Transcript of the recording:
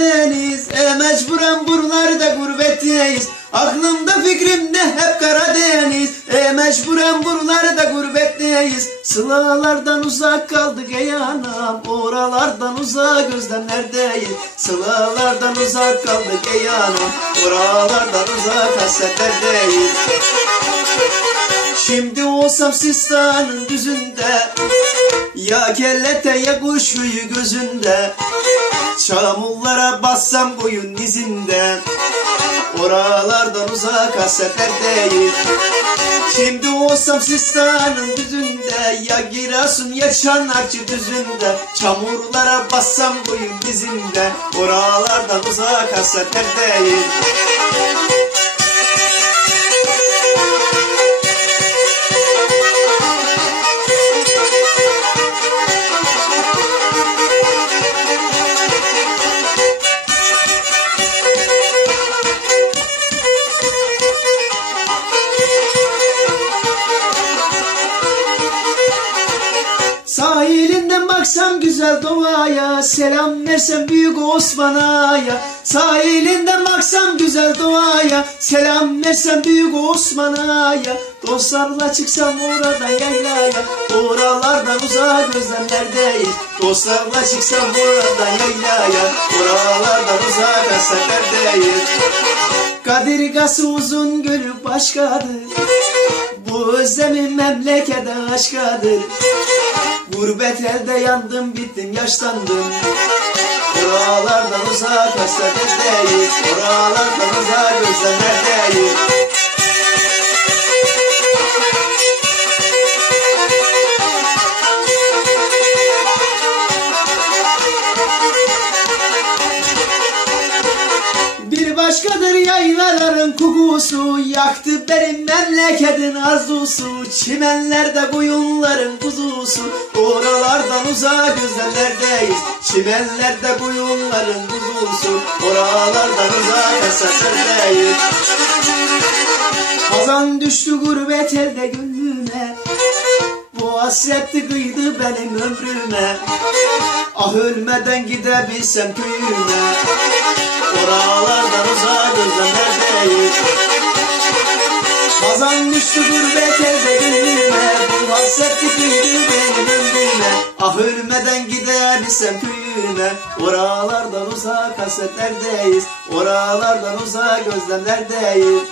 Karadeniz. E mecburen buralarda gurbetteyiz Aklımda fikrimde hep Karadeniz. E mecburen buralarda gurbetteyiz Sılalardan uzak kaldık ey anam. Oralardan uzak özlemlerdeyiz Sılalardan uzak kaldık ey anam. Oralardan uzak hasretlerdeyiz. Şimdi olsam sistanın düzünde ya kellete ya kuş huyu gözünde. Çamurlara bassam koyun dizinde Oralardan uzak hasretlerdeyim Şimdi olsam Sistan'ın düzünde. Ya Giresun ya Çanakçı düzünde. Çamurlara bassam koyun dizinde Oralardan uzak hasretlerdeyim Sahilinden baksam güzel doğaya Selam versem büyük Osman'a. Sahilinden baksam güzel doğaya Selam versem büyük Osman'a. Dostlarla çıksam oradan yaylaya Oralardan uzak özlemlerdeyiz. Dostlarla çıksam oradan yaylaya Oralardan uzak hasretlerdeyiz Kadirgası uzun gölü başkadır Bu özlemin memlekete aşkadır Gurbet elde yandım bittim yaşlandım. Oralardan uzak hasretlerdeyiz Oralardan uzak özlemlerdeyiz Bir başkadır yaylaların kokusu Yaktı benim memleketin arzusu. Çimenlerde koyunların kuzusu Oralardan uzak güzellerdeyiz. Çimenlerde koyunların kuzusu Oralardan uzak eserlerdeyiz Hazan düştü gurbet elde gönlüme Bu hasretti kıydı benim ömrüme. Ah ölmeden gidebilsem köyüme hasret kıydı benim ömrüme. Ah ölmeden gidebilsem köyüme. Oralardan uzak hasretlerdeyiz. Oralardan uzak özlemlerdeyiz